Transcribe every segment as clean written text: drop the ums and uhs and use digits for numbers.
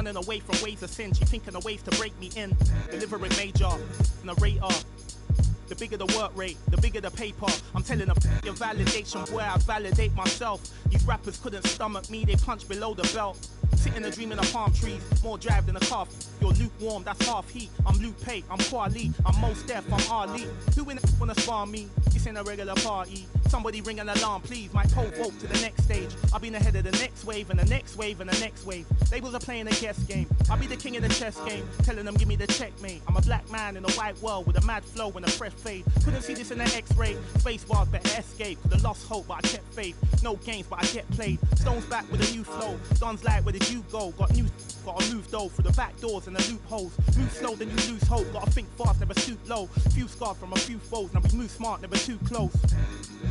running away from ways of sin. She thinking of ways to break me in. Delivering major, narrator. The bigger the work rate, the bigger the paper. I'm telling them, your validation, boy, I validate myself. These rappers couldn't stomach me, they punch below the belt. Sitting and dreaming of palm trees, more drive than a calf. You're lukewarm, that's half heat. I'm Luke Pate, I'm Kwali, I'm Mos Def, I'm Ali. Who in the wanna spar me? This ain't a regular party. Somebody ring an alarm, please. My pole vote to the next stage. I'll be ahead of the next wave and the next wave and the next wave. Labels are playing a guess game. I'll be the king of the chess game, telling them give me the checkmate. I'm a black man in a white world with a mad flow and a fresh fade. Couldn't see this in the X-ray. Space bars better escape. Could've lost hope, but I kept faith. No games, but I get played. Stones back with a new flow. Don's like, where did you go? Got gotta move though through the back doors and the loopholes. Move slow, then you lose hope. Gotta think fast, never stoop low. Few scarred from a few foes. Now we move smart, never too close.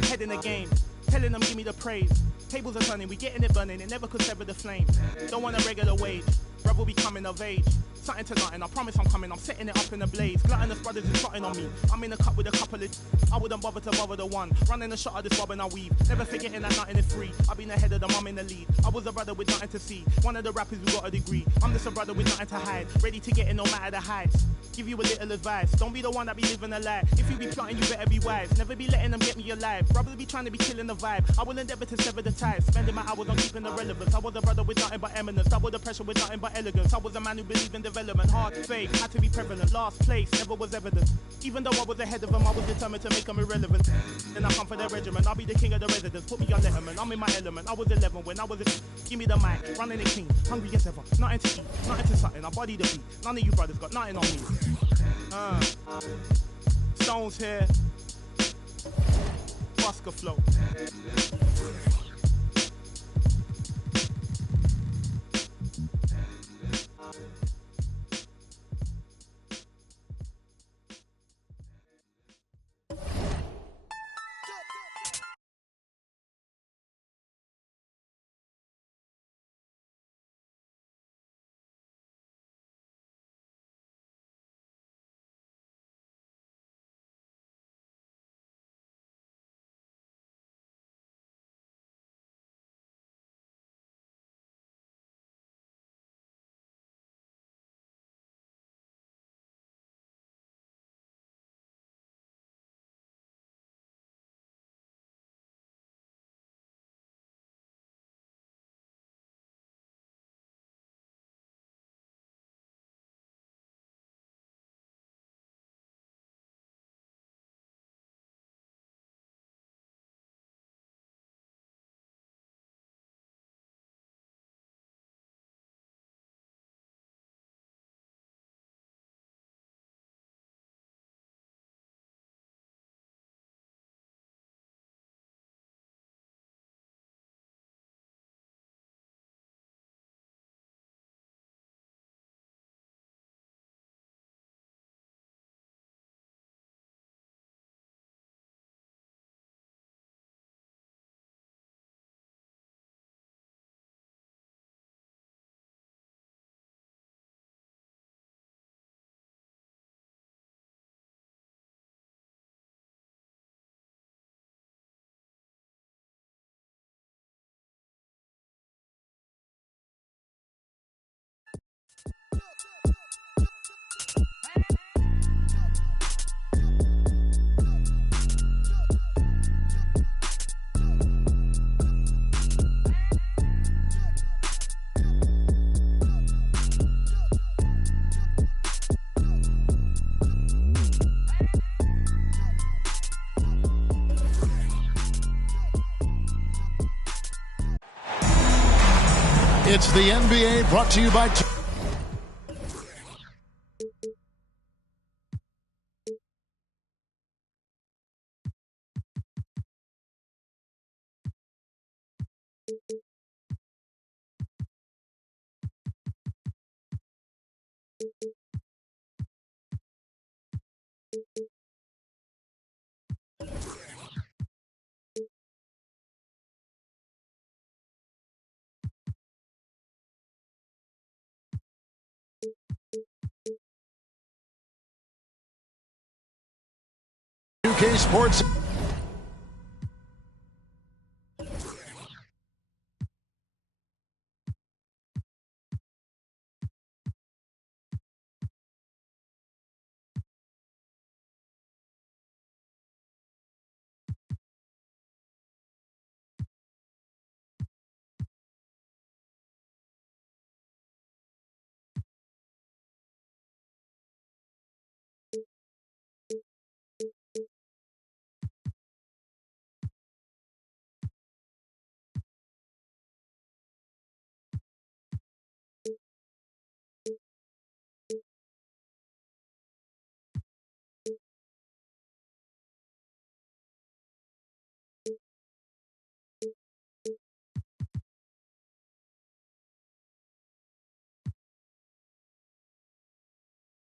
Head in the game, telling them give me the praise. Tables are turning, we getting it burning. It never could sever the flame. Don't want a regular wage. Brother will be coming of age. Something to nothing, I promise I'm coming. I'm setting it up in a blaze. Gluttonous brothers is plotting on me. I'm in a cup with a couple of. I wouldn't bother to bother the one. Running a shot of this bob and I weave. Never forgetting that nothing is free. I've been ahead of them, I'm in the lead. I was a brother with nothing to see. One of the rappers who got a degree. I'm just a brother with nothing to hide. Ready to get in no matter the heights. Give you a little advice. Don't be the one that be living a lie. If you be plotting, you better be wise. Never be letting them get me alive. Brothers be trying to be killing the vibe. I will endeavor to sever the ties. Spending my hours on keeping the relevance. I was a brother with nothing but eminence. Double the pressure with nothing but elegance. I was a man who believed in development. Hard faith, had to be prevalent. Last place, never was evident. Even though I was ahead of them, I was determined to make them irrelevant. Then I come for their regiment. I'll be the king of the residence. Put me on Letterman. I'm in my element. I was 11 when I was a. Give me the mic. Running the king. Hungry as ever. Nothing to eat. Nothing to something. I body the beat. None of you brothers got nothing on me. Stones here. Busker flow. It's the NBA brought to you by... Benvenuti Sports.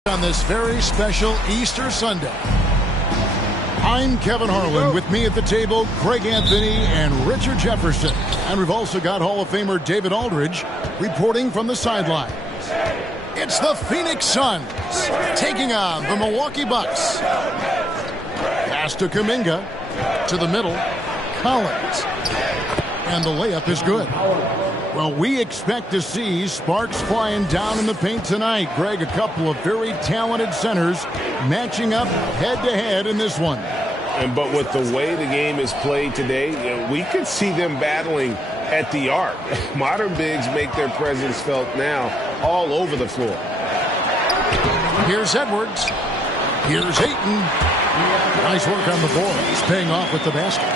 On this very special Easter Sunday. I'm Kevin Harlan. With me at the table, Craig Anthony and Richard Jefferson. And we've also got Hall of Famer David Aldridge reporting from the sidelines. It's the Phoenix Suns taking on the Milwaukee Bucks. Pass to Kuminga. To the middle. Collins. And the layup is good. Well, we expect to see sparks flying down in the paint tonight. Greg, a couple of very talented centers matching up head-to-head in this one. But with the way the game is played today, we could see them battling at the arc. Modern bigs make their presence felt now all over the floor. Here's Edwards. Here's Ayton. Nice work on the boards, paying off with the basket.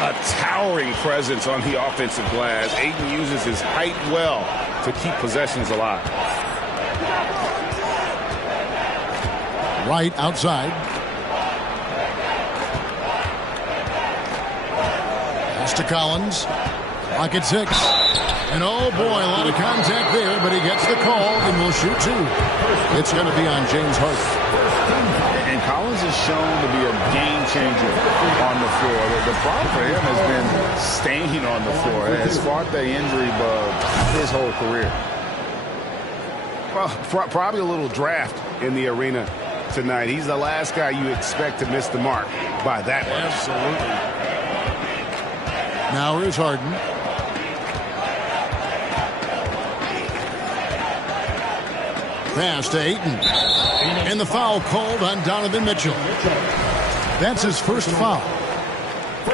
A towering presence on the offensive glass. Ayton uses his height well to keep possessions alive. Right outside. Pass to Collins. Clock at 6. And oh boy, a lot of contact there, but he gets the call and will shoot 2. It's going to be on James Harden. And Collins is shown to be a game changer on the floor. The problem for him has been staying on the floor. It has fought the injury bug his whole career. Well, probably a little draft in the arena tonight. He's the last guy you expect to miss the mark by that much. Absolutely. Now here's Harden. Pass to Ayton. And the foul called on Donovan Mitchell. That's his first foul.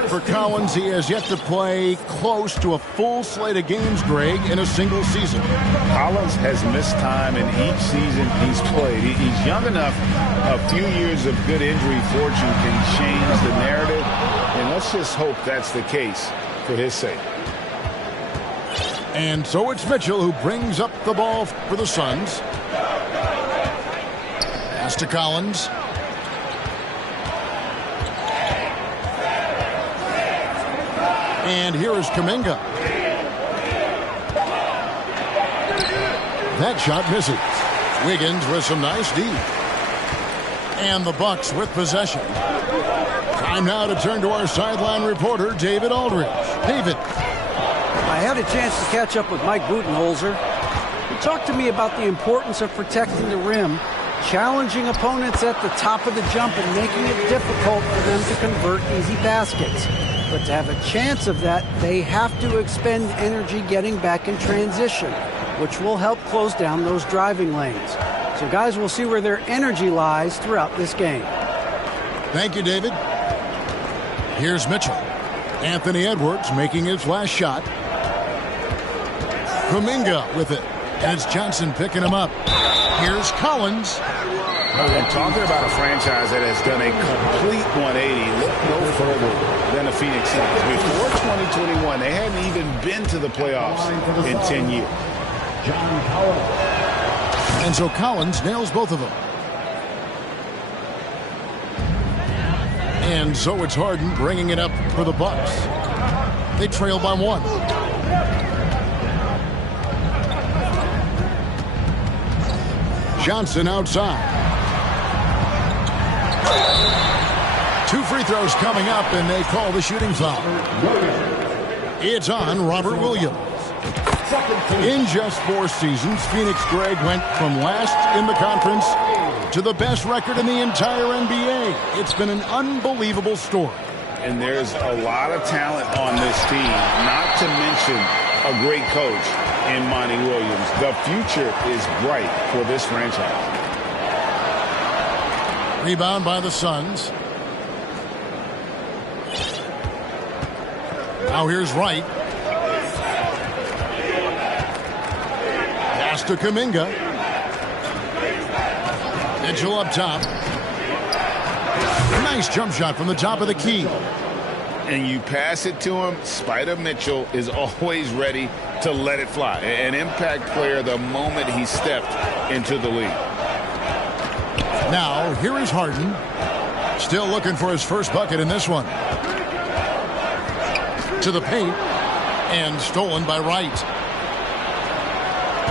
For Collins, he has yet to play close to a full slate of games, Greg, in a single season. Collins has missed time in each season he's played. He's young enough. A few years of good injury fortune can change the narrative. And let's just hope that's the case for his sake. And so it's Mitchell who brings up the ball for the Suns. Pass to Collins. And here is Kuminga. That shot misses. Wiggins with some nice D. And the Bucks with possession. Time now to turn to our sideline reporter, David Aldridge. David. I had a chance to catch up with Mike Budenholzer. He talked to me about the importance of protecting the rim, challenging opponents at the top of the jump and making it difficult for them to convert easy baskets. But to have a chance of that, they have to expend energy getting back in transition, which will help close down those driving lanes. So guys, we'll see where their energy lies throughout this game. Thank you, David. Here's Mitchell. Anthony Edwards making his last shot. Kuminga with it. And it's Johnson picking him up. Here's Collins. And talking about a franchise that has done a complete 180, look no further than the Phoenix Suns. Before 2021, they hadn't even been to the playoffs in 10 years. And so Collins nails both of them. And so it's Harden bringing it up for the Bucks. They trail by 1. Johnson outside. 2 free throws coming up, and they call the shooting foul. It's on Robert Williams. In just 4 seasons, Phoenix, Greg, went from last in the conference to the best record in the entire NBA. It's been an unbelievable story. And there's a lot of talent on this team, not to mention a great coach in Monty Williams. The future is bright for this franchise. Rebound by the Suns. Now here's Wright. Pass to Kuminga. Mitchell up top. Nice jump shot from the top of the key. And you pass it to him, Spider Mitchell is always ready to let it fly. An impact player the moment he stepped into the league. Now, here is Harden. Still looking for his first bucket in this one. To the paint. And stolen by Wright.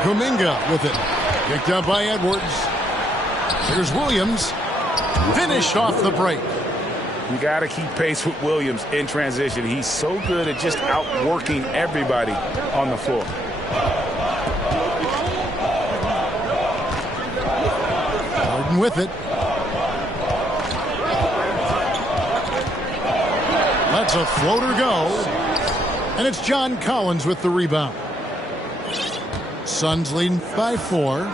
Kuminga with it. Picked up by Edwards. Here's Williams. Finished off the break. You got to keep pace with Williams in transition. He's so good at just outworking everybody on the floor. Harden with it. Lets a floater go. And it's John Collins with the rebound. Suns leading by 4.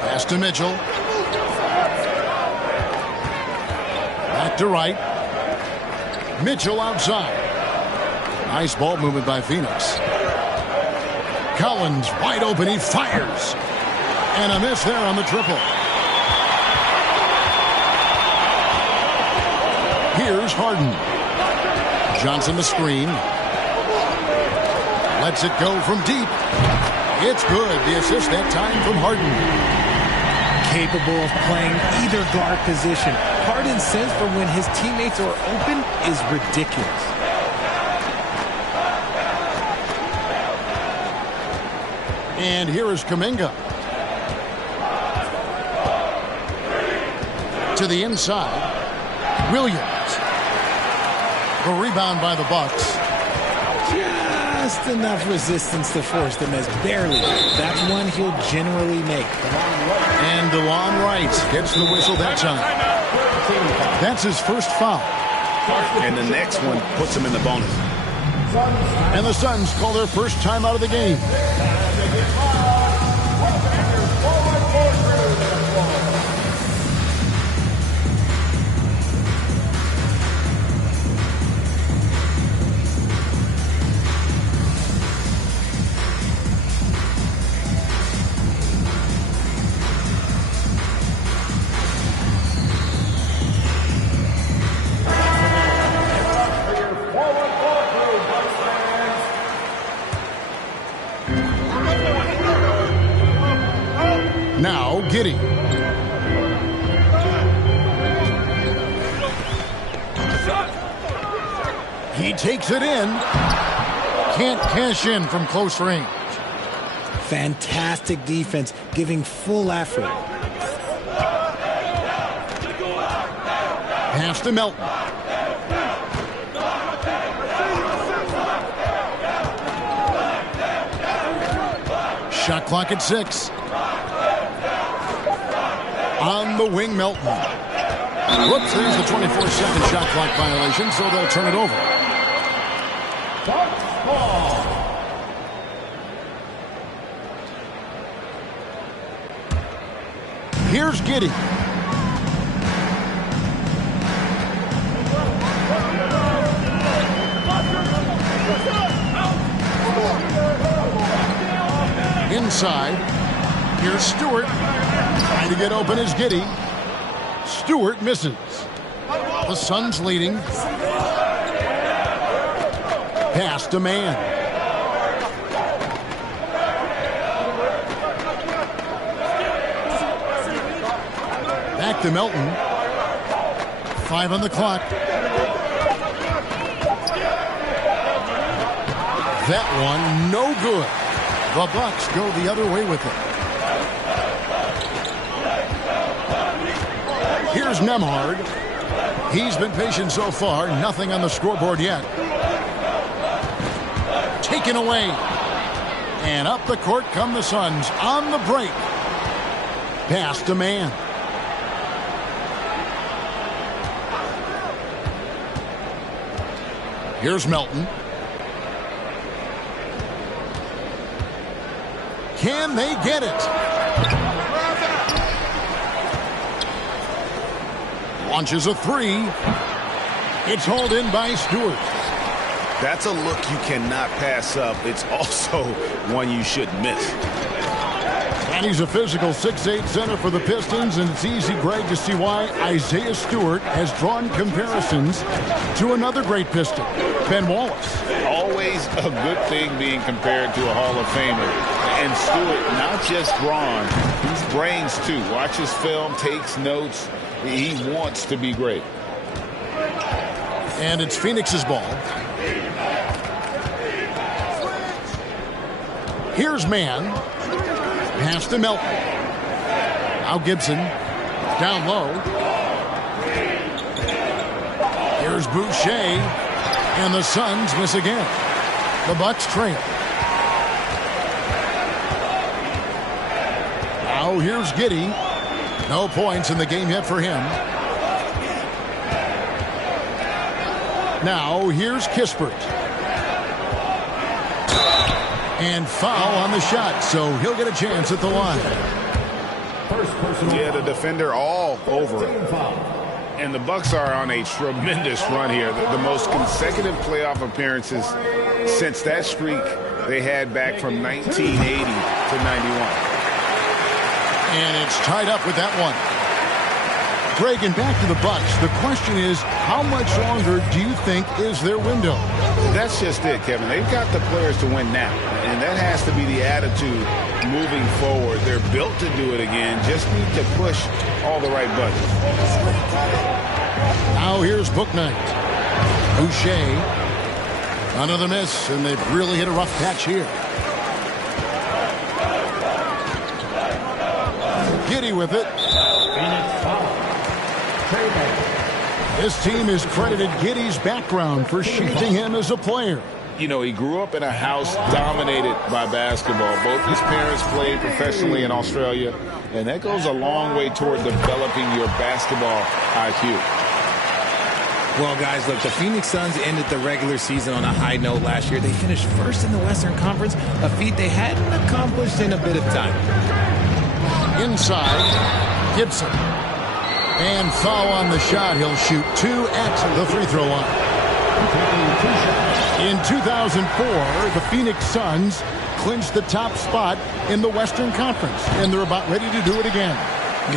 Pass to Mitchell. Back to Wright. Mitchell outside. Nice ball movement by Phoenix. Collins wide open. He fires. And a miss there on the triple. Here's Harden. Johnson the screen. Lets it go from deep. It's good. The assist that time from Harden. Capable of playing either guard position. Harden's sense for when his teammates are open is ridiculous. And here is Kuminga. To the inside. Williams. The rebound by the Bucks. Just enough resistance to force the miss. Barely. That's one he'll generally make. And DeLon Wright gets the whistle that time. That's his first foul. And the next one puts him in the bonus. And the Suns call their first time out of the game. Now, Giddey. He takes it in. Can't cash in from close range. Fantastic defense, giving full effort. Pass to Melton. Shot clock at 6. On the wing, Melton. Whoops, there's the 24-second shot clock violation, so they'll turn it over. Here's Giddey. Inside. Here's Stewart. Trying to get open is Giddey. Stewart misses. The Suns leading. Pass to Mann. Back to Melton. 5 on the clock. That one no good. The Bucks go the other way with it. Here's Nembhard. He's been patient so far. Nothing on the scoreboard yet. Taken away. And up the court come the Suns on the break. Pass to Mann. Here's Melton. Can they get it? Launches a 3. It's hauled in by Stewart. That's a look you cannot pass up. It's also one you shouldn't miss. And he's a physical 6'8" center for the Pistons, and it's easy, Greg, to see why Isaiah Stewart has drawn comparisons to another great Piston, Ben Wallace. Always a good thing being compared to a Hall of Famer. And Stewart, not just brawn, he's brains too. Watches film, takes notes. He wants to be great. And it's Phoenix's ball. Here's Mann. Pass to Melton. Now Gibson. Down low. Here's Boucher. And the Suns miss again. The Bucks trail. Now here's Giddey. No points in the game yet for him. Now here's Kispert. And foul on the shot, so he'll get a chance at the line. Yeah, the defender all over it. And the Bucks are on a tremendous run here. The most consecutive playoff appearances since that streak they had back from 1980 to 91. And it's tied up with that one. Greg, and back to the Bucks. The question is, how much longer do you think is their window? That's just it, Kevin. They've got the players to win now, and that has to be the attitude moving forward. They're built to do it again. Just need to push all the right buttons. Now here's Bouknight. Boucher. Another miss, and they've really hit a rough patch here. Giddey with it. This team has credited Giddey's background for shaping him as a player. You know, he grew up in a house dominated by basketball. Both his parents played professionally in Australia, and that goes a long way toward developing your basketball IQ. Well, guys, look, the Phoenix Suns ended the regular season on a high note last year. They finished first in the Western Conference, a feat they hadn't accomplished in a bit of time. Inside, Gibson. And foul on the shot. He'll shoot 2 at the free throw line. In 2004, the Phoenix Suns clinched the top spot in the Western Conference, and they're about ready to do it again.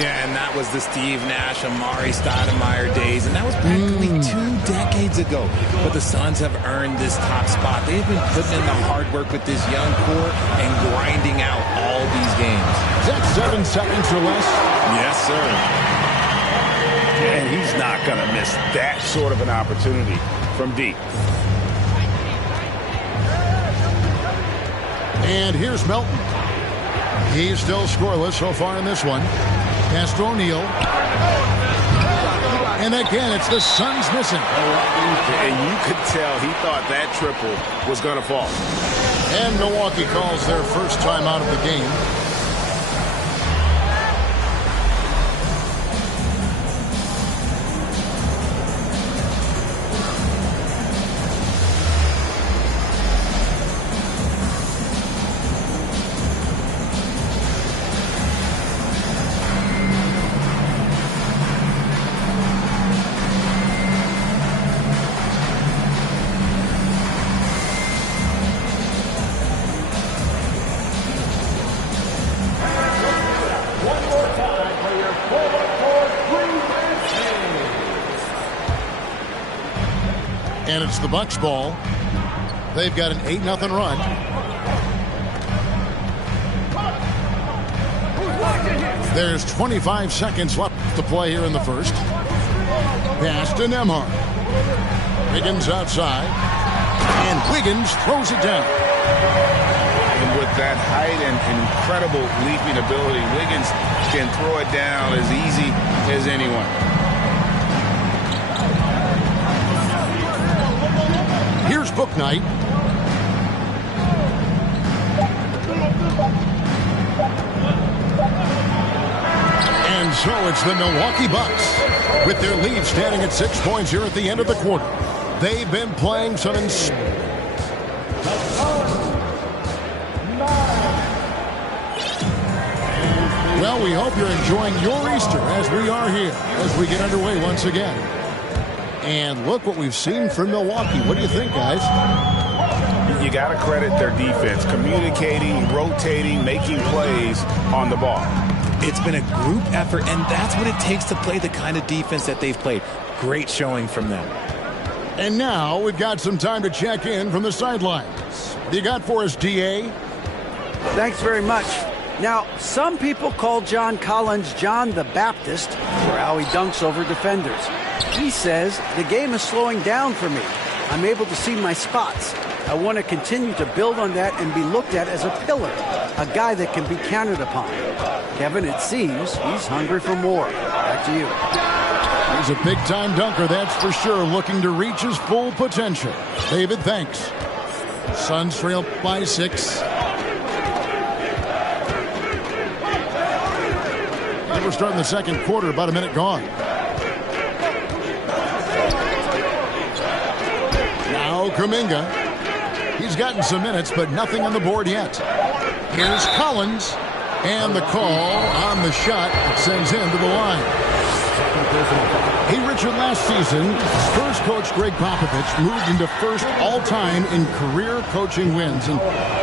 Yeah, and that was the Steve Nash, Amari Stoudemire days, and that was practically 2 decades ago. But the Suns have earned this top spot. They've been putting in the hard work with this young core and grinding out all these games. Is that 7 seconds or less? Yes, sir. And he's not going to miss that sort of an opportunity from deep. And here's Melton. He's still scoreless so far in this one. Pass to O'Neal. And again, it's the Suns missing. And you could tell he thought that triple was going to fall. And Milwaukee calls their first time out of the game. And it's the Bucks ball. They've got an 8-0 run. There's 25 seconds left to play here in the first. Pass to Nembhard. Wiggins outside. And Wiggins throws it down. And with that height and incredible leaping ability, Wiggins can throw it down as easy as anyone. Here's Bouknight. And so it's the Milwaukee Bucks with their lead standing at 6 points here at the end of the quarter. They've been playing some Well, we hope you're enjoying your Easter as we are here as we get underway once again. And look what we've seen from Milwaukee. What do you think, guys? You got to credit their defense, communicating, rotating, making plays on the ball. It's been a group effort, and that's what it takes to play the kind of defense that they've played. Great showing from them. And now we've got some time to check in from the sidelines. What do you got for us, DA? Thanks very much. Now, some people call John Collins John the Baptist for how he dunks over defenders. He says, the game is slowing down for me. I'm able to see my spots. I want to continue to build on that and be looked at as a pillar. a guy that can be counted upon. Kevin, it seems he's hungry for more. Back to you. He's a big-time dunker, that's for sure, looking to reach his full potential. David, thanks. Suns trail by 6. And we're starting the second quarter, about a minute gone. Now Kuminga. He's gotten some minutes, but nothing on the board yet. Here's Collins. And the call on the shot sends him to the line. Hey, Richard, last season, Spurs coach Greg Popovich moved into first all-time in career coaching wins. And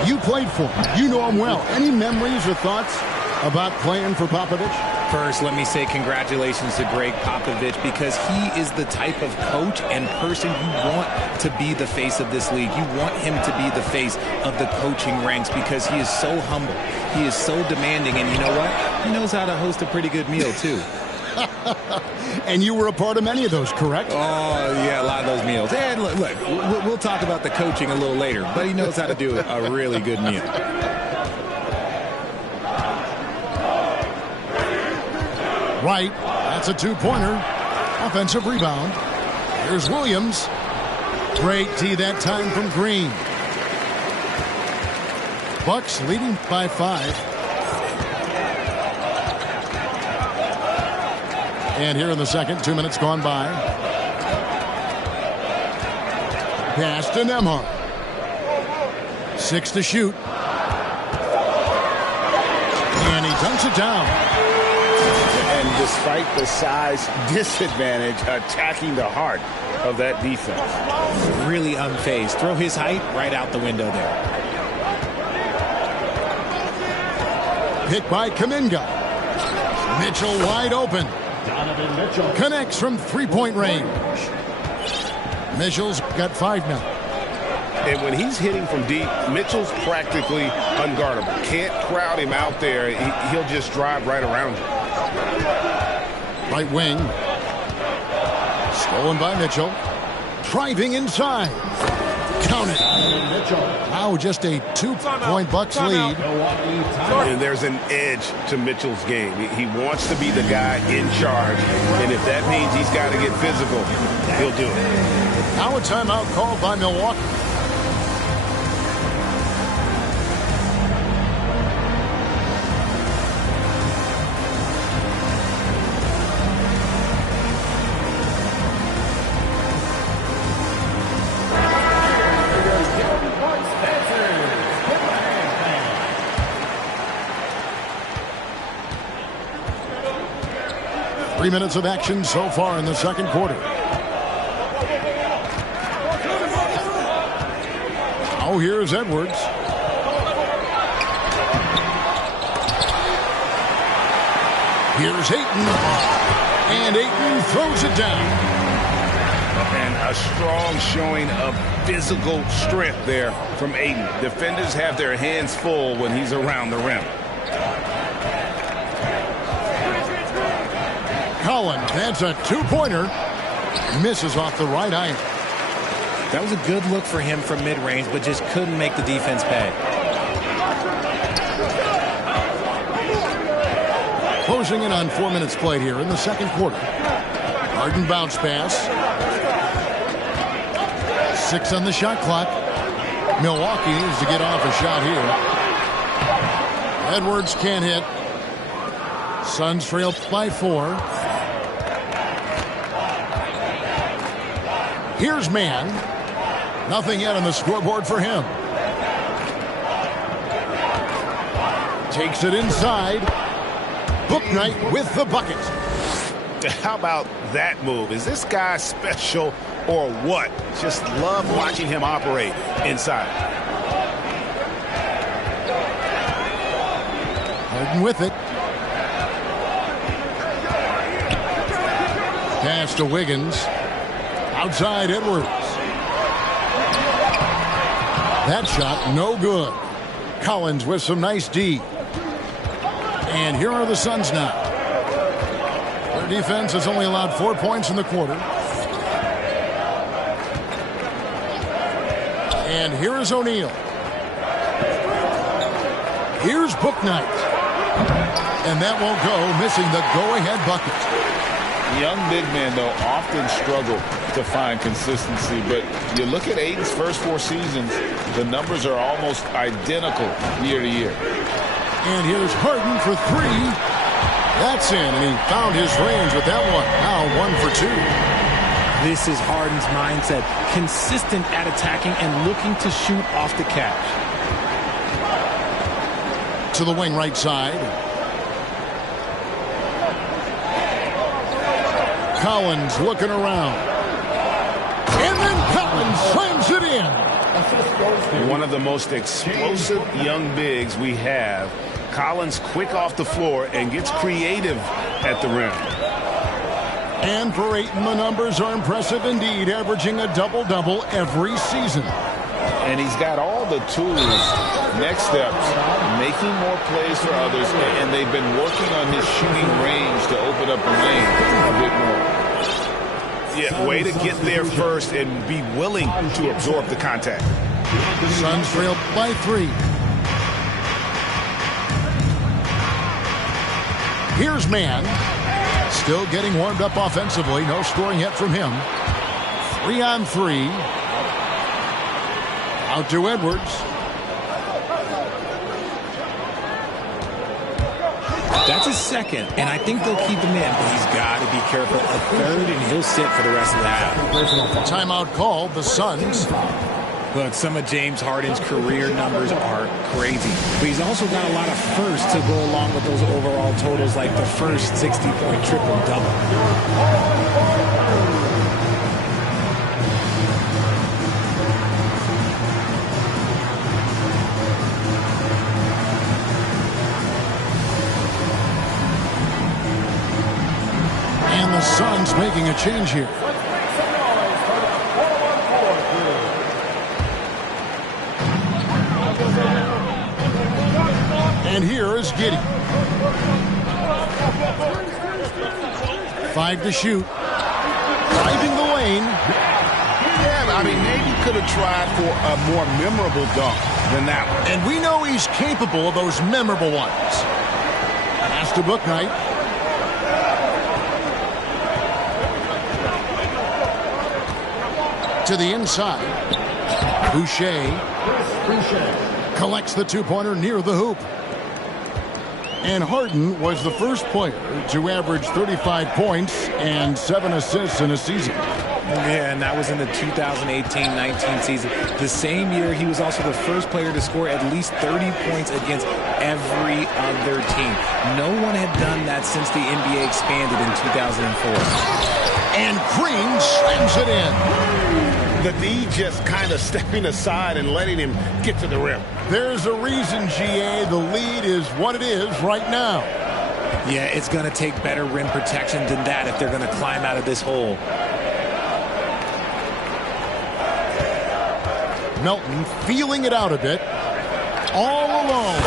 you played for him. You know him well. Any memories or thoughts about playing for Popovich? First, let me say congratulations to Greg Popovich, because he is the type of coach and person you want to be the face of this league. You want him to be the face of the coaching ranks, because he is so humble. He is so demanding, and you know what? He knows how to host a pretty good meal, too. And you were a part of many of those, correct? Oh, yeah, a lot of those meals. And look, we'll talk about the coaching a little later, but he knows how to do a really good meal. Right, that's a two-pointer. Offensive rebound. Here's Williams. Great D that time from Green. Bucks leading by 5. And here in the second, 2 minutes gone by. Pass to Nembhard. 6 to shoot. And he dunks it down. And despite the size disadvantage, attacking the heart of that defense. Really unfazed. Throw his height right out the window there. Pick by Kuminga. Mitchell wide open. Connects from three-point range. Mitchell's got 5 now. And when he's hitting from deep, Mitchell's practically unguardable. Can't crowd him out there. He'll just drive right around you. Right wing. Stolen by Mitchell. Driving inside. Count it. Now just a 2-point Bucks lead. And there's an edge to Mitchell's game. He wants to be the guy in charge. And if that means he's got to get physical, he'll do it. Now a timeout called by Milwaukee. Three minutes of action so far in the second quarter. Oh, here's Edwards. Here's Ayton. And Ayton throws it down. And a strong showing of physical strength there from Ayton. Defenders have their hands full when he's around the rim. Collins, that's a 2-pointer. Misses off the right iron. That was a good look for him from mid-range, but just couldn't make the defense pay. Closing in on 4 minutes played here in the second quarter. Harden bounce pass. 6 on the shot clock. Milwaukee needs to get off a shot here. Edwards can't hit. Suns trail by 4. Here's Mann. Nothing yet on the scoreboard for him. Takes it inside. Bouknight with the bucket. How about that move? Is this guy special or what? Just love watching him operate inside. Harden with it. Pass to Wiggins. Outside Edwards. That shot no good. Collins with some nice D. And here are the Suns now. Their defense has only allowed 4 points in the quarter. And here is O'Neal. Here's Booknight. And that won't go, missing the go-ahead bucket. Young big men, though, often struggle to find consistency. But you look at Aiden's first 4 seasons, the numbers are almost identical year to year. And here's Harden for 3. That's in, and he found his range with that one. Now 1 for 2. This is Harden's mindset. Consistent at attacking and looking to shoot off the catch. To the wing right side. Collins looking around. And then Collins slams it in. One of the most explosive young bigs we have. Collins quick off the floor and gets creative at the rim. And for Ayton, the numbers are impressive indeed, averaging a double-double every season. And he's got all the tools. Next steps, making more plays for others, and they've been working on his shooting range to open up the lane a bit more. Yeah, way to get there first and be willing to absorb the contact. Suns trail by 3. Here's Mann. Still getting warmed up offensively. No scoring yet from him. 3 on 3. Out to Edwards. That's his second, and I think they'll keep him in, but he's got to be careful. A third, and he'll sit for the rest of the half. Timeout called. The Suns. Look, some of James Harden's career numbers are crazy, but he's also got a lot of firsts to go along with those overall totals, like the first 60-point triple-double. And the Suns making a change here. And here is Giddey. 5 to shoot. Driving the lane. Yeah, I mean, maybe could have tried for a more memorable dunk than that one. And we know he's capable of those memorable ones. Pass to Booknight. To the inside. Boucher collects the 2-pointer near the hoop. And Harden was the first player to average 35 points and 7 assists in a season. Yeah, and that was in the 2018-19 season. The same year, he was also the first player to score at least 30 points against every other team. No one had done that since the NBA expanded in 2004. And Green slams it in. The D just kind of stepping aside and letting him get to the rim. There's a reason, GA, the lead is what it is right now. Yeah, it's going to take better rim protection than that if they're going to climb out of this hole. Melton feeling it out a bit. All alone.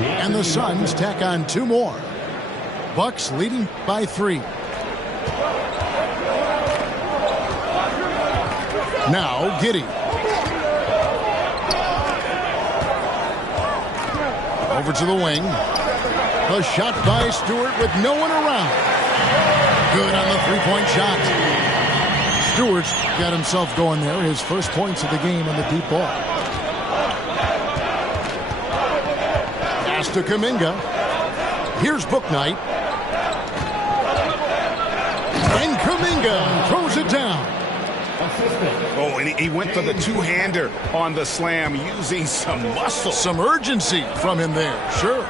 And the Suns tack on 2 more. Bucks leading by 3. Now Giddey. Over to the wing. A shot by Stewart with no one around. Good on the 3-point shot. Stewart's got himself going there. His first points of the game on the deep ball. Pass to Kuminga. Here's Booknight. And Kuminga throws it down. Oh, and he went for the 2-hander on the slam using some muscle. Some urgency from him there, sure.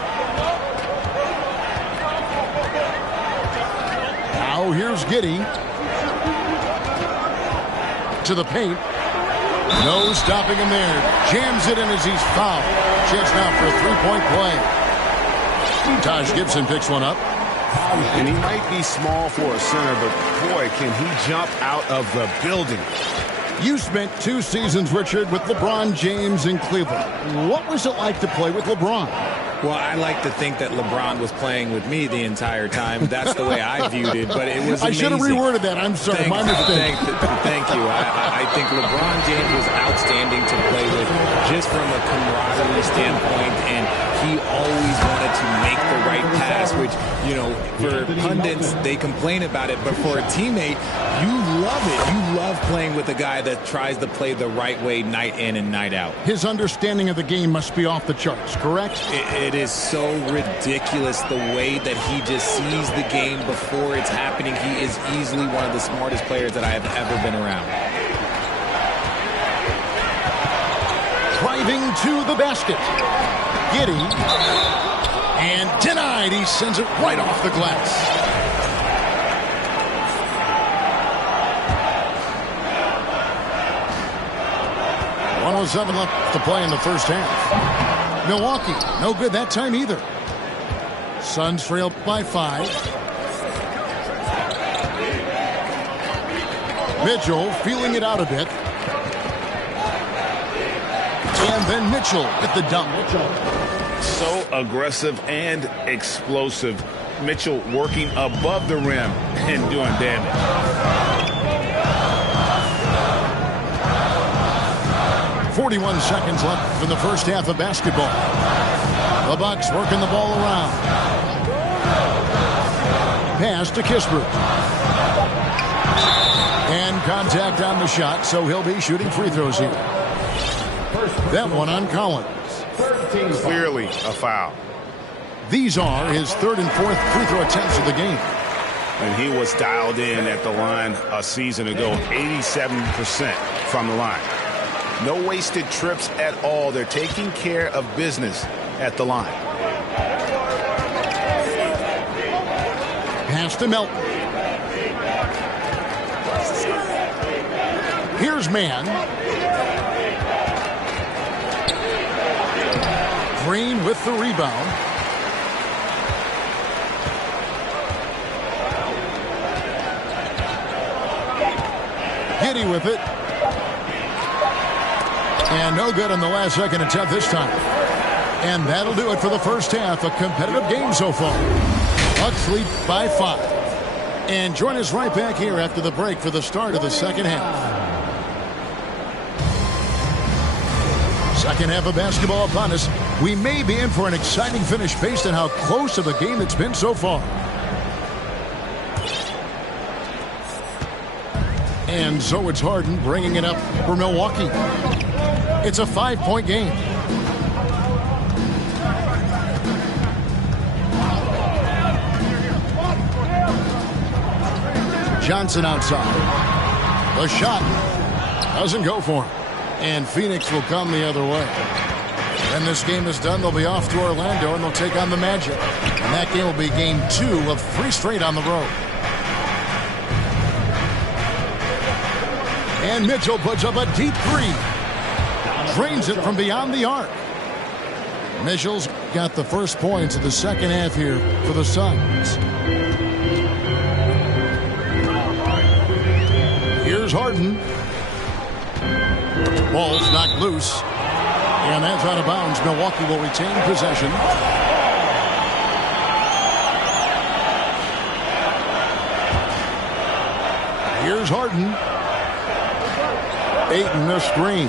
Now here's Giddey. To the paint. No stopping him there. Jams it in as he's fouled. Chance now for a 3-point play. Taj Gibson picks one up. And he might be small for a center, but boy, can he jump out of the building. You spent 2 seasons, Richard, with LeBron James in Cleveland. What was it like to play with LeBron? Well, I like to think that LeBron was playing with me the entire time. That's the way I viewed it, but it was amazing. I should have reworded that. I'm sorry. My mistake. Thank you. I think LeBron James was outstanding to play with just from a camaraderie standpoint, and he always wanted to make the right pass, which, you know, for pundits, they complain about it, but for a teammate, you love it. You love playing with a guy that tries to play the right way night in and night out. His understanding of the game must be off the charts, correct? It is so ridiculous the way that he just sees the game before it's happening. He is easily one of the smartest players that I have ever been around. Driving to the basket. Giddy. And denied. He sends it right off the glass. .107 left to play in the first half. Milwaukee, no good that time either. Suns trail by 5. Mitchell feeling it out a bit. And then Mitchell with the dunk. So aggressive and explosive. Mitchell working above the rim and doing damage. .41 seconds left in the first half of basketball. The Bucks working the ball around. Pass to Kispert. And contact on the shot, so he'll be shooting free throws here. That one on Collins. Clearly a foul. These are his third and fourth free throw attempts of the game. And he was dialed in at the line a season ago, 87% from the line. No wasted trips at all. They're taking care of business at the line. Pass to Melton. Here's Mann. Green with the rebound. Giddy with it. And no good on the last second attempt this time. And that'll do it for the first half. A competitive game so far. Bucks lead by 5. And join us right back here after the break for the start of the second half. Second half of basketball upon us. We may be in for an exciting finish based on how close of a game it's been so far. And so it's Harden bringing it up for Milwaukee. It's a 5-point game. Johnson outside. The shot doesn't go for him. And Phoenix will come the other way. When this game is done, they'll be off to Orlando and they'll take on the Magic. And that game will be game 2 of 3 straight on the road. And Mitchell puts up a deep 3. Drains it from beyond the arc. Mitchell's got the first points of the second half here for the Suns. Here's Harden. Ball's knocked loose. And that's out of bounds. Milwaukee will retain possession. Here's Harden. Ayton the screen.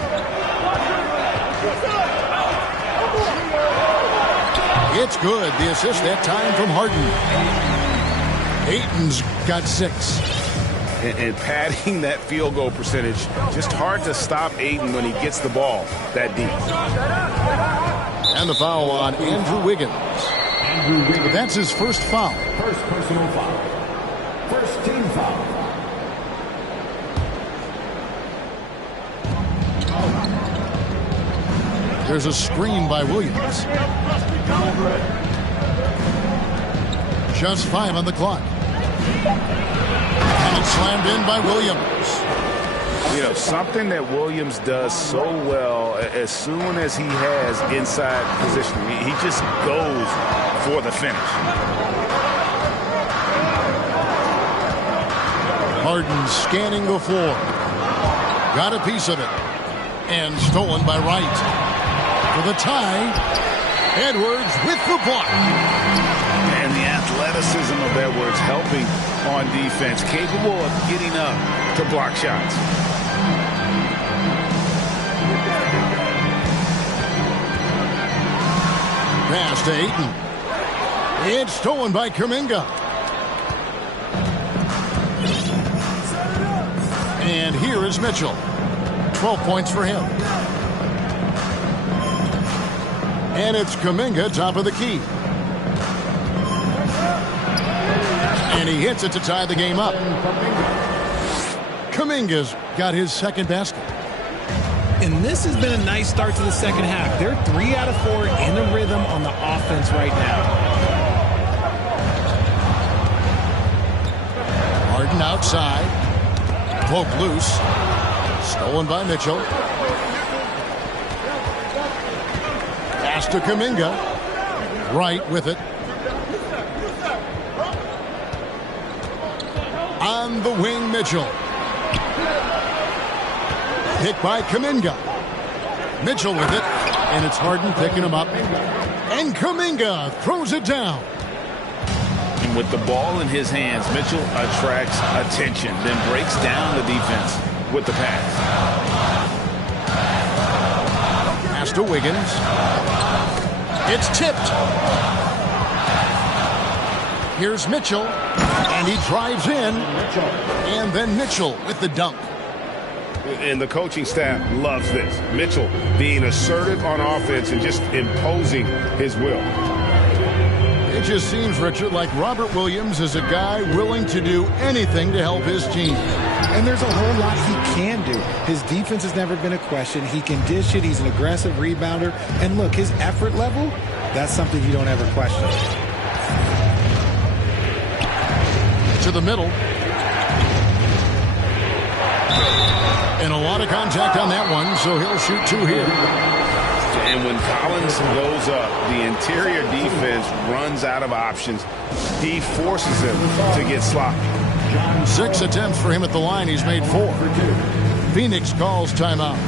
It's good. The assist that time from Harden. Ayton's got 6. And padding that field goal percentage, just hard to stop Ayton when he gets the ball that deep. And the foul on Andrew Wiggins. That's his first foul. First personal foul. First team foul. There's a screen by Williams. Just 5 on the clock. And it's slammed in by Williams. You know, something that Williams does so well as soon as he has inside position, he just goes for the finish. Harden scanning the floor. Got a piece of it. And stolen by Wright. For the tie, Edwards with the block. And the athleticism of Edwards helping on defense, capable of getting up to block shots. pass to Ayton. It's stolen by Kuminga. And here is Mitchell. 12 points for him. And it's Kuminga, top of the key. And he hits it to tie the game up. Kuminga's got his second basket. And this has been a nice start to the second half. They're 3 out of 4 in a rhythm on the offense right now. Harden outside. Poke loose. Stolen by Mitchell. Pass to Kuminga. Right with it. On the wing, Mitchell. Picked by Kuminga. Mitchell with it. And it's Harden picking him up. And Kuminga throws it down. And with the ball in his hands, Mitchell attracts attention, then breaks down the defense with the pass. Pass to Wiggins. It's tipped. Here's Mitchell. And he drives in. And then Mitchell with the dunk. And the coaching staff loves this. Mitchell being assertive on offense and just imposing his will. It just seems, Richard, like Robert Williams is a guy willing to do anything to help his team. And there's a whole lot he can do. His defense has never been a question. He can dish it. He's an aggressive rebounder. And look, his effort level, that's something you don't ever question. To the middle. And a lot of contact on that one, so he'll shoot 2 here. And when Collins goes up, the interior defense runs out of options. He forces him to get sloppy. 6 attempts for him at the line. He's made 4. Phoenix calls timeout.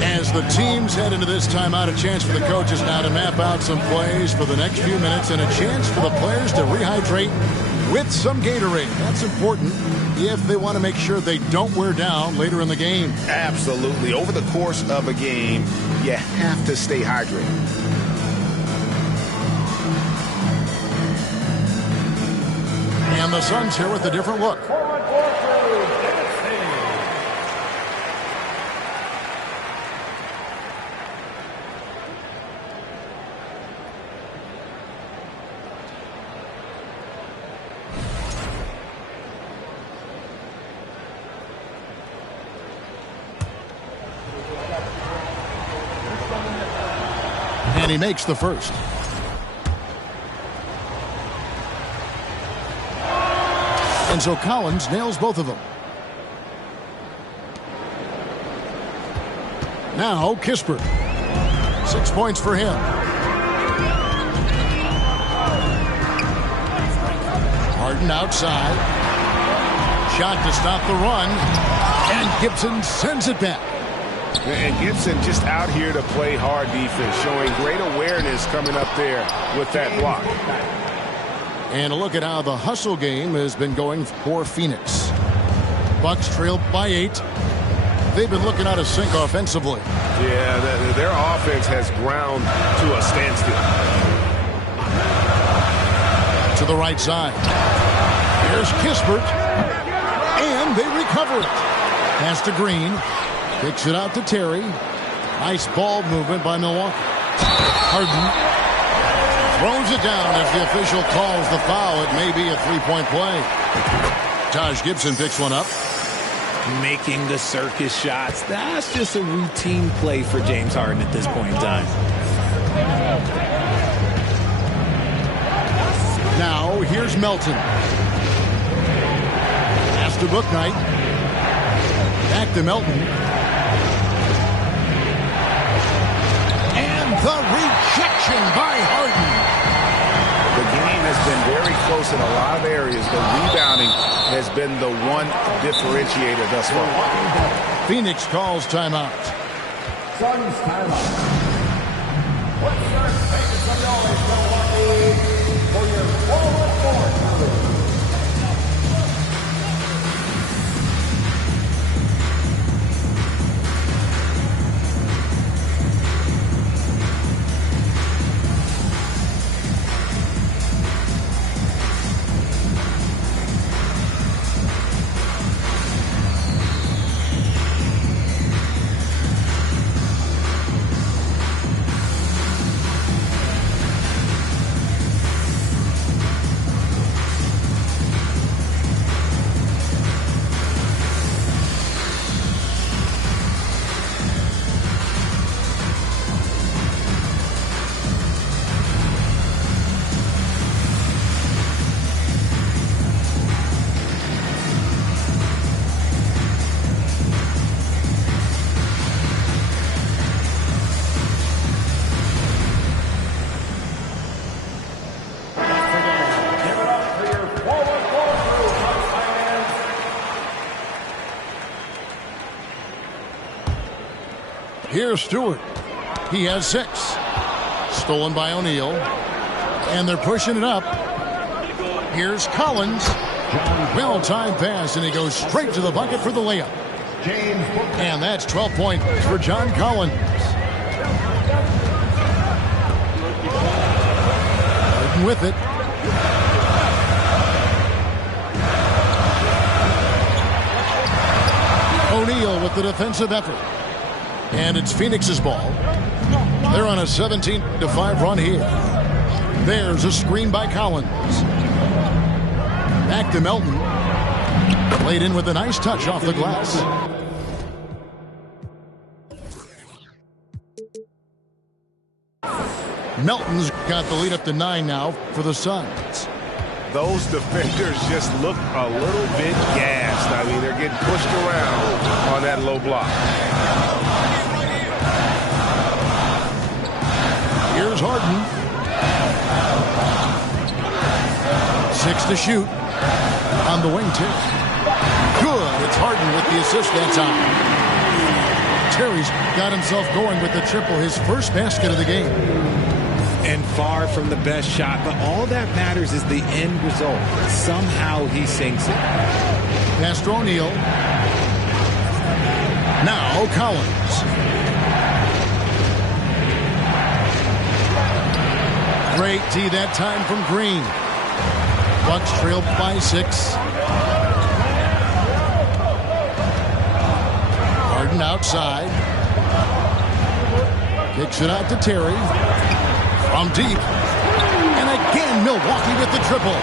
As the teams head into this timeout, a chance for the coaches now to map out some plays for the next few minutes and a chance for the players to rehydrate with some Gatorade. That's important if they want to make sure they don't wear down later in the game. Absolutely. Over the course of a game, you have to stay hydrated. And the Suns here with a different look. And he makes the first. And so Collins nails both of them. Now Kispert. 6 points for him. Harden outside. Shot to stop the run. And Gibson sends it back. And Gibson just out here to play hard defense, showing great awareness coming up there with that block. And a look at how the hustle game has been going for Phoenix. Bucks trailed by 8. They've been looking out of sync offensively. Yeah, their offense has ground to a standstill. To the right side. Here's Kispert. And they recover it. Pass to Green. Kicks it out to Terry. Nice ball movement by Milwaukee. Harden throws it down as the official calls the foul. It may be a 3-point play. Taj Gibson picks one up. Making the circus shots. That's just a routine play for James Harden at this point in time. Now here's Melton. Pass to Bouknight. Back to Melton. The rejection by Harden. The game has been very close in a lot of areas. The rebounding has been the one differentiator thus far. Phoenix calls timeout. Suns timeout. Let's start taking some noise for your forward drill. Here's Stewart. He has 6. Stolen by O'Neal. And they're pushing it up. Here's Collins. Well-timed pass, and he goes straight to the bucket for the layup. And that's 12 points for John Collins. Harden with it. O'Neal with the defensive effort. And it's Phoenix's ball. They're on a 17-5 run here. There's a screen by Collins. Back to Melton. Played in with a nice touch off the glass. Melton's got the lead up to 9 now for the Suns. Those defenders just look a little bit gassed. I mean, they're getting pushed around on that low block. Here's Harden. 6 to shoot. On the wing tip. Good. It's Harden with the assist that time. Terry's got himself going with the triple, his first basket of the game. And far from the best shot, but all that matters is the end result. Somehow he sinks it. Pass to O'Neal. Now Collins. Great tee that time from Green. Bucks trail by 6. Harden outside. Kicks it out to Terry. From deep. And again, Milwaukee with the triple.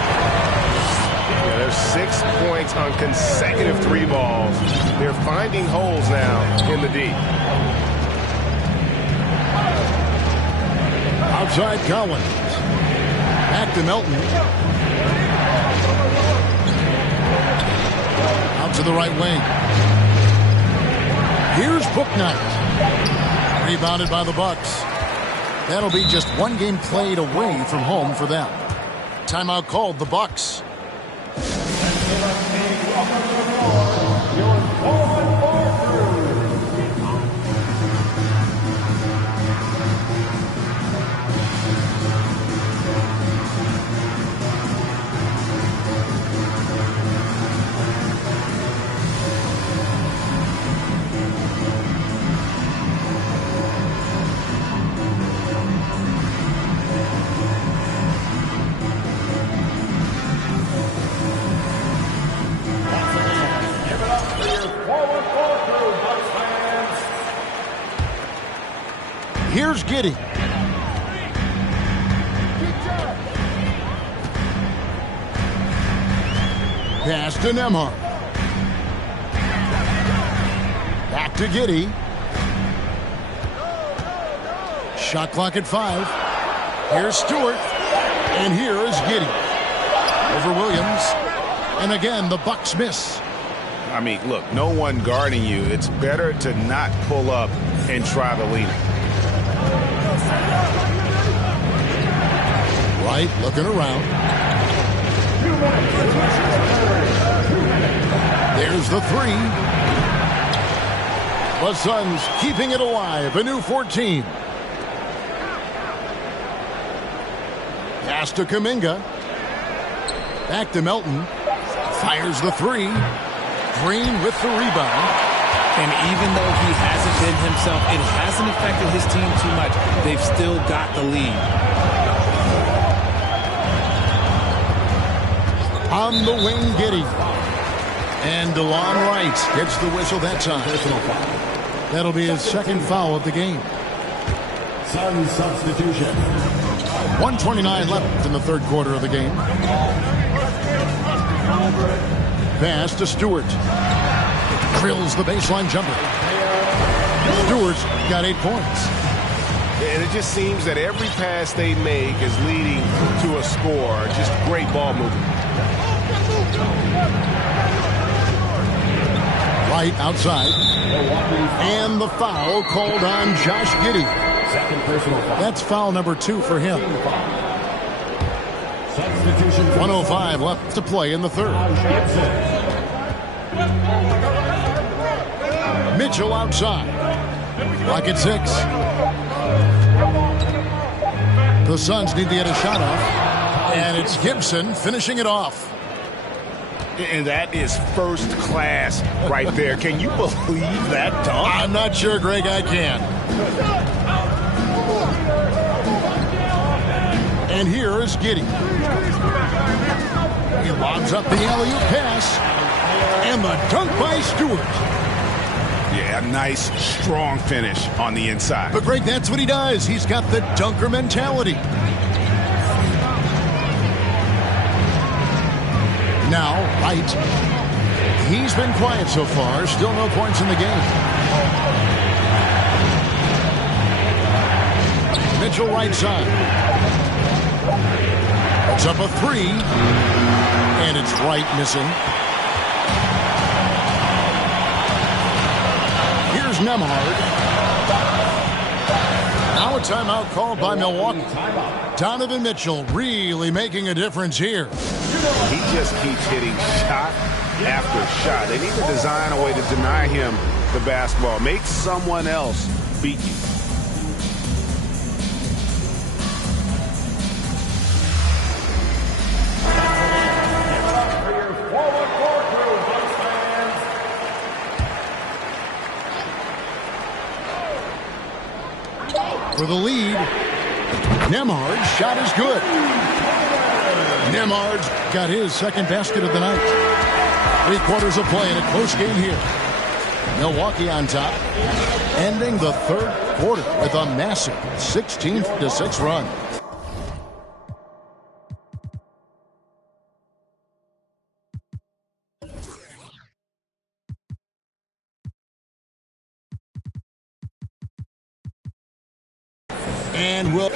Yeah, there's 6 points on consecutive 3 balls. They're finding holes now in the D. Outside Collins. Back to Melton. Out to the right wing. Here's Bouknight. Rebounded by the Bucks. That'll be just 1 game played away from home for them. Timeout called, the Bucks. Here's Giddey. Pass to Nembhard. Back to Giddey. Shot clock at 5. Here's Stewart. And here is Giddey. Over Williams. And again, the Bucks miss. I mean, look, no one guarding you. It's better to not pull up and try to lead it. Right, looking around. There's the 3. The Suns keeping it alive. A new 14. Pass to Kuminga. Back to Melton. Fires the 3. Green with the rebound. And even though he hasn't been himself, it hasn't affected his team too much. They've still got the lead. On the wing, Giddey. And DeLon Wright gets the whistle that time. That'll be his 2nd foul of the game. Sun substitution. 1:29 left in the 3rd quarter of the game. Pass to Stewart. Drills the baseline jumper. Stewart's got 8 points. And it just seems that every pass they make is leading to a score. Just great ball movement. Right outside. And the foul called on Josh Giddey. Second personal foul. That's foul number 2 for him. Substitution. 1:05 left to play in the 3rd. Mitchell outside. Clock at 6. The Suns need to get a shot off. And it's Gibson finishing it off. And that is first class right there. Can you believe that dunk? I'm not sure, Greg, I can. And here is Giddey. He lobs up the alley-oop pass. And the dunk by Stewart. Yeah, nice, strong finish on the inside. But, Greg, that's what he does. He's got the dunker mentality. Now, Wright. He's been quiet so far. Still no points in the game. Mitchell right side. It's up a 3. And it's Wright missing. Here's Nembhard. Now a timeout called by Milwaukee. Donovan Mitchell really making a difference here. He just keeps hitting shot after shot. They need to design a way to deny him the basketball. Make someone else beat you. For the lead, Nembhard's shot is good. Nembhard's got his second basket of the night. 3 quarters of play in a close game here. Milwaukee on top, ending the third quarter with a massive 16-6 run. And will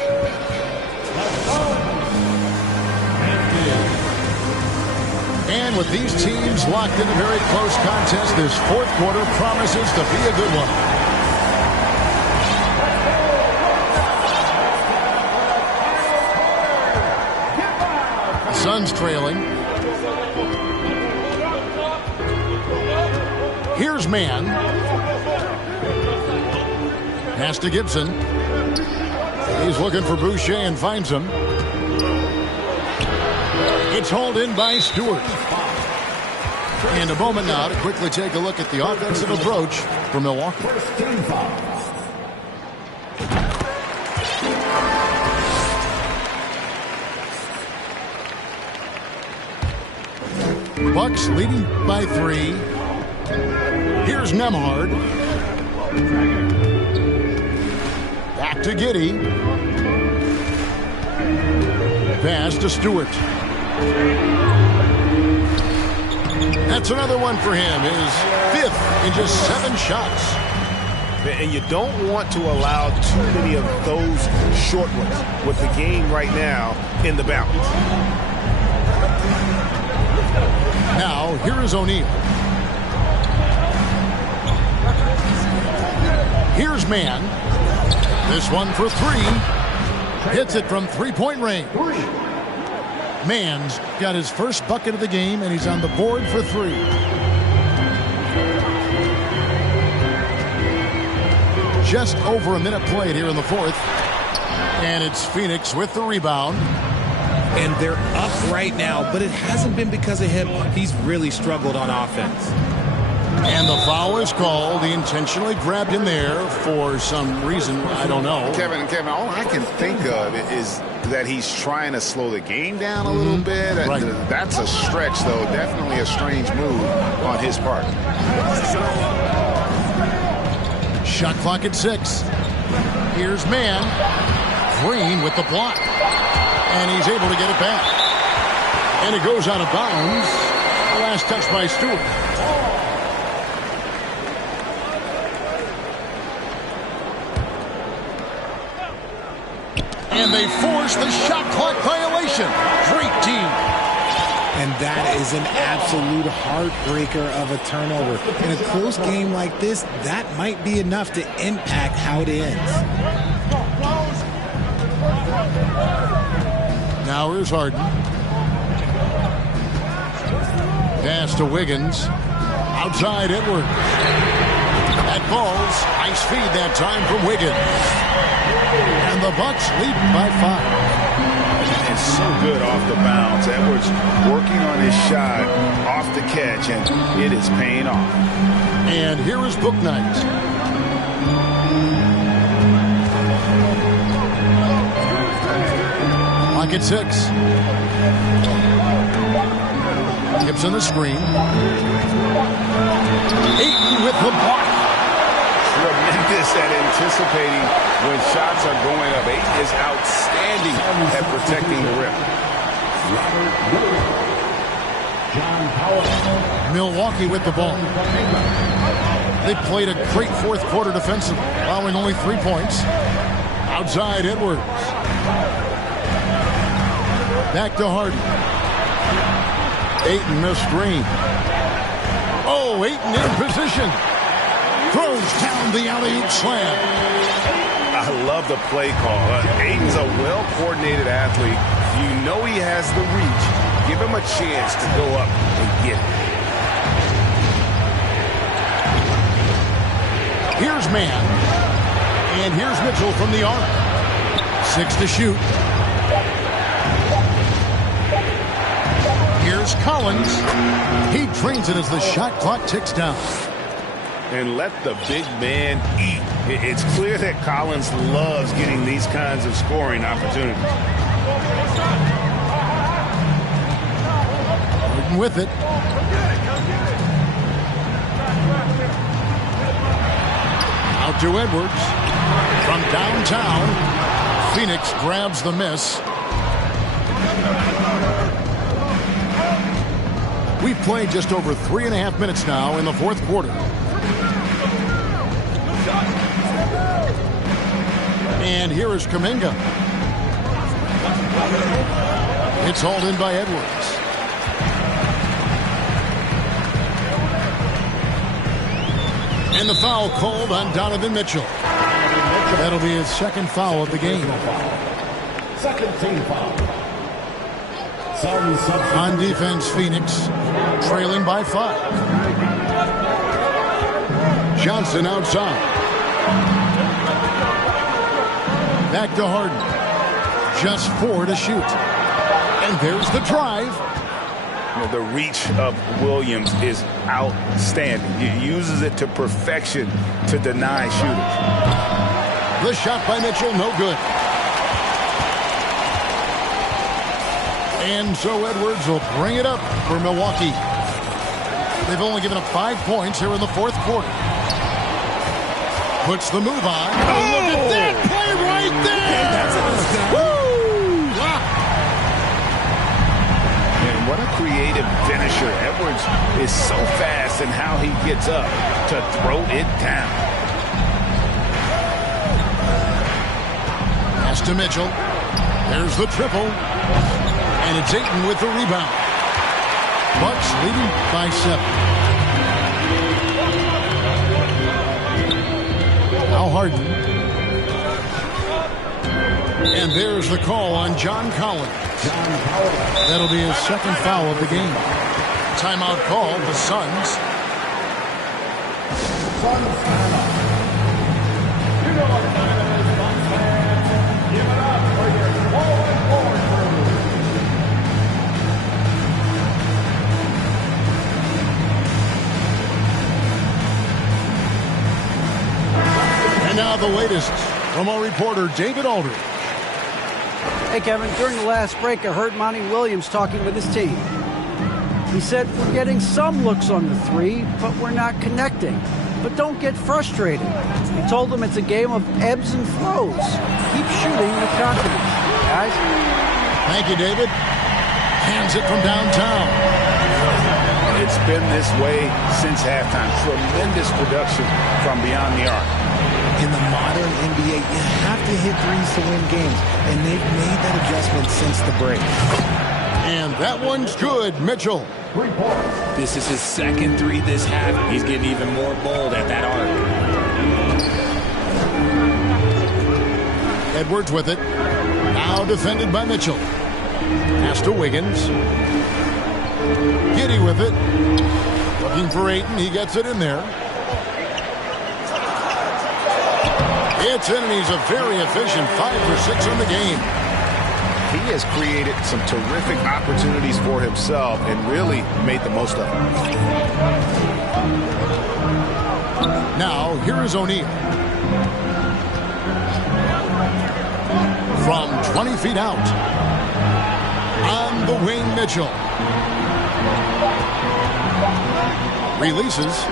and with these teams locked in a very close contest, this fourth quarter promises to be a good one. The Suns trailing. Here's Mann. Pass to Gibson. He's looking for Boucher and finds him. It's hauled in by Stewart. And a moment now to quickly take a look at the offensive approach for Milwaukee. Bucks leading by 3. Here's Nembhard. Back to Giddey. Pass to Stewart. That's another one for him. His 5th in just 7 shots. And you don't want to allow too many of those short ones with the game right now in the balance. Now, here is O'Neal. Here's Mann. This one for 3. Hits it from 3-point range. Mann's got his first bucket of the game, and he's on the board for 3. Just over a minute played here in the fourth. And it's Phoenix with the rebound. And they're up right now, but it hasn't been because of him. He's really struggled on offense. And the foul is called. He intentionally grabbed him there for some reason. I don't know. Kevin, all I can think of is that he's trying to slow the game down a little bit. Right. That's a stretch, though. Definitely a strange move on his part. Shot clock at 6. Here's Mann. Green with the block. And he's able to get it back. And it goes out of bounds. Last touch by Stewart. And they force the shot clock violation. Great team. And that is an absolute heartbreaker of a turnover. In a close game like this, that might be enough to impact how it ends. Now here's Harden. Pass to Wiggins. Outside Edwards. That falls. Nice feed that time from Wiggins. And the Bucks lead by 5. It's so good off the bounce. Edwards working on his shot off the catch, and it is paying off. And here is Book Knight. Lock at 6. Gibson the screen. Ayton with the block. Tremendous at anticipating when shots are going up. Ayton is outstanding at protecting the rim. Milwaukee with the ball. They played a great fourth quarter defensively, allowing only 3 points. Outside Edwards. Back to Harden. Ayton the screen. Oh, Ayton in position. Throws down the alley-oop slam. I love the play call. Ayton's a well-coordinated athlete. You know he has the reach. Give him a chance to go up and get it. Here's Mann. And here's Mitchell from the arc. 6 to shoot. Here's Collins. He drains it as the shot clock ticks down. And let the big man eat. It's clear that Collins loves getting these kinds of scoring opportunities. Harden with it. Out to Edwards. From downtown, Phoenix grabs the miss. We've played just over 3.5 minutes now in the fourth quarter. And here is Kuminga. It's hauled in by Edwards. And the foul called on Donovan Mitchell. That'll be his second foul of the game. Second team foul. On defense, Phoenix trailing by 5. Johnson outside. Back to Harden. Just 4 to shoot. And there's the drive. You know, the reach of Williams is outstanding. He uses it to perfection to deny shooters. The shot by Mitchell, no good. And so Edwards will bring it up for Milwaukee. They've only given up 5 points here in the fourth quarter. Puts the move on. Oh, look at that play right there! Woo! And what a creative finisher. Edwards is so fast in how he gets up to throw it down. Pass to Mitchell. There's the triple. And it's Ayton with the rebound. Bucks leading by 7. Now Harden. And there's the call on John Collins. That'll be his second foul of the game. Timeout call, the Suns. Give it up for your 12-4 crew. And now the latest from our reporter, David Aldridge. Hey, Kevin, during the last break, I heard Monty Williams talking with his team. He said, we're getting some looks on the 3, but we're not connecting. But don't get frustrated. He told them it's a game of ebbs and flows. Keep shooting with confidence, guys. Thank you, David. Hands it from downtown. It's been this way since halftime. Tremendous production from beyond the arc. In the modern NBA, you have to hit threes to win games, and they've made that adjustment since the break. And that one's good, Mitchell. This is his second 3 this half. He's getting even more bold at that arc. Edwards with it. Now defended by Mitchell. Pass to Wiggins. Giddy with it. Looking for Ayton. He gets it in there. It's in, and he's a very efficient 5 for 6 in the game. He has created some terrific opportunities for himself and really made the most of them. Now, here is O'Neal. From 20 feet out. On the wing, Mitchell. Releases.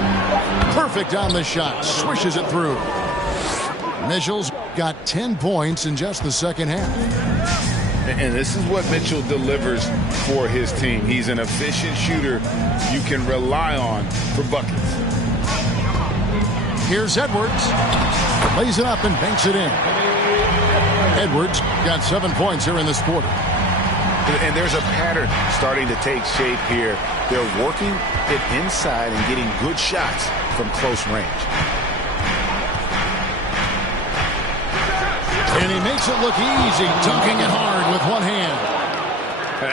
Perfect on the shot. Swishes it through. Mitchell's got 10 points in just the second half. And this is what Mitchell delivers for his team. He's an efficient shooter you can rely on for buckets. Here's Edwards. Lays it up and banks it in. Edwards got 7 points here in this quarter. And there's a pattern starting to take shape here. They're working it inside and getting good shots from close range. And he makes it look easy, dunking it hard with one hand.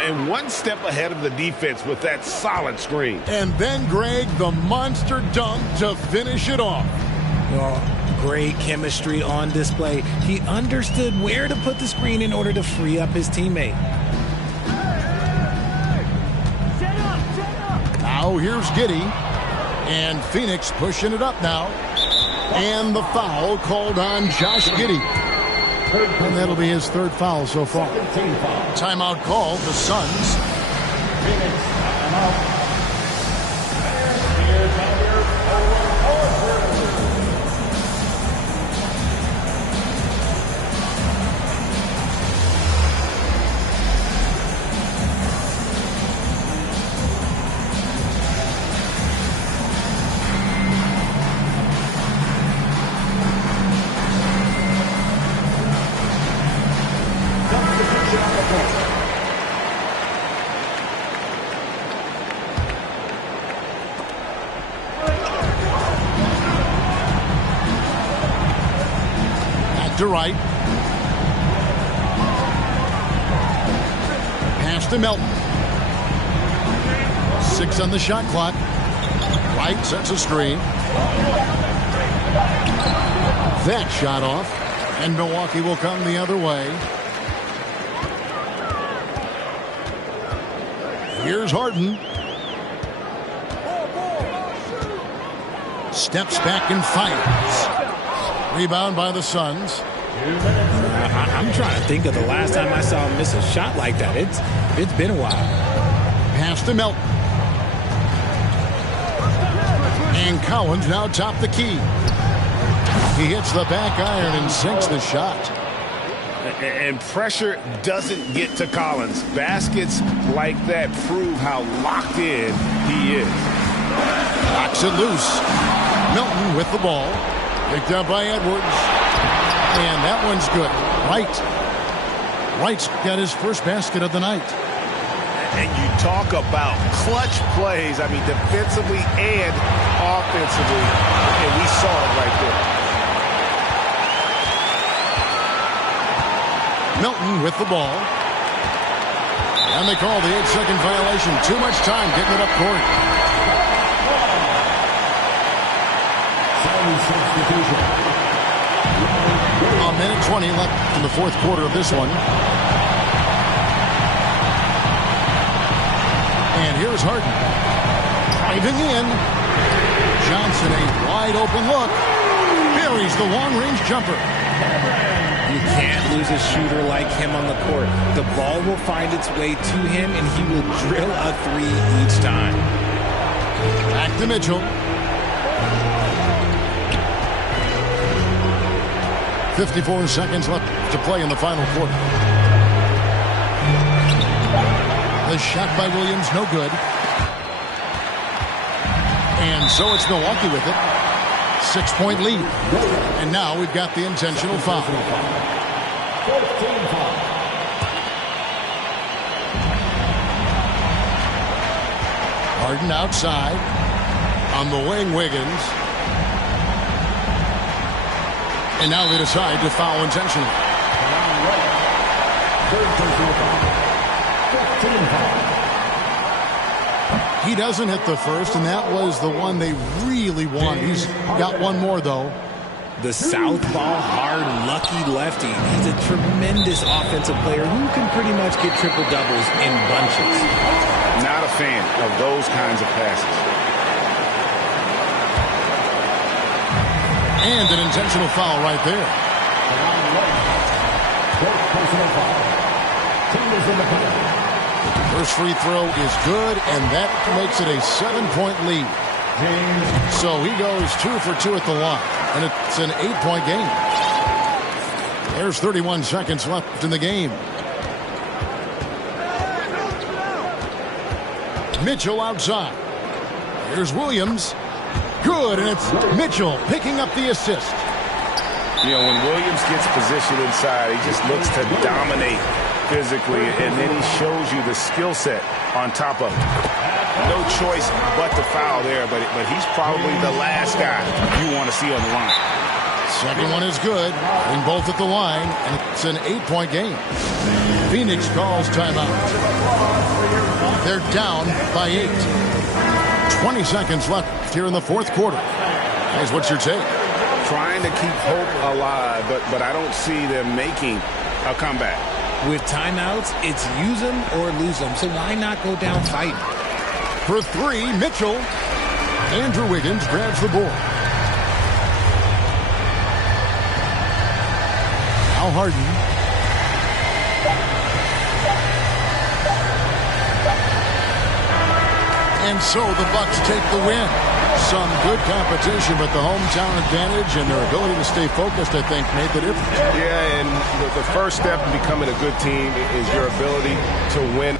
And one step ahead of the defense with that solid screen. And then, Greg, the monster dunk to finish it off. Well, great chemistry on display. He understood where to put the screen in order to free up his teammate. Now here's Giddey. And Phoenix pushing it up now. And the foul called on Josh Giddey. And that'll be his 3rd foul so far. Timeout called the Suns. To right. Pass to Melton. 6 on the shot clock. Wright sets a screen. That shot off. And Milwaukee will come the other way. Here's Harden. Steps back and fires. Rebound by the Suns. I'm trying to think of the last time I saw him miss a shot like that. It's been a while. Pass to Melton. And Collins now top the key. He hits the back iron and sinks the shot. And pressure doesn't get to Collins. Baskets like that prove how locked in he is. Knocks it loose. Melton with the ball. Picked up by Edwards. And that one's good. Wright's got his first basket of the night. And you talk about clutch plays. I mean, defensively and offensively. And we saw it right there. Melton with the ball. And they call the 8-second violation. Too much time getting it up court. A minute 20 left in the 4th quarter of this one. And here's Harden. Driving in. Johnson, a wide open look. Buries the long-range jumper. You can't lose a shooter like him on the court. The ball will find its way to him, and he will drill a 3 each time. Back to Mitchell. 54 seconds left to play in the final quarter. The shot by Williams, no good. And so it's Milwaukee with it. 6-point lead. And now we've got the intentional foul. Harden outside. On the wing, Wiggins. And now they decide to foul intentionally. He doesn't hit the first, and that was the one they really wanted. He's got one more, though. The southpaw, hard, lucky lefty. He's a tremendous offensive player who can pretty much get triple-doubles in bunches. Not a fan of those kinds of passes. And an intentional foul right there. Personal foul. Team is in the penalty. First free throw is good, and that makes it a 7-point lead. So he goes 2 for 2 at the line, and it's an 8-point game. There's 31 seconds left in the game. Mitchell outside. Here's Williams. Good, and it's Mitchell picking up the assist. You know, when Williams gets positioned inside, he just looks to dominate physically, and then he shows you the skill set on top of it. No choice but to foul there, but he's probably the last guy you want to see on the line. Second one is good. Bring both at the line, and it's an 8-point game. Phoenix calls timeout. They're down by 8. 20 seconds left here in the fourth quarter. Guys, what's your take? Trying to keep hope alive, but I don't see them making a comeback. With timeouts, it's use them or lose them, so why not go down fighting? For 3, Mitchell. Andrew Wiggins grabs the board. Al Harden. And so the Bucks take the win. Some good competition, but the hometown advantage and their ability to stay focused, I think, made the difference. Yeah, and the first step in becoming a good team is your ability to win.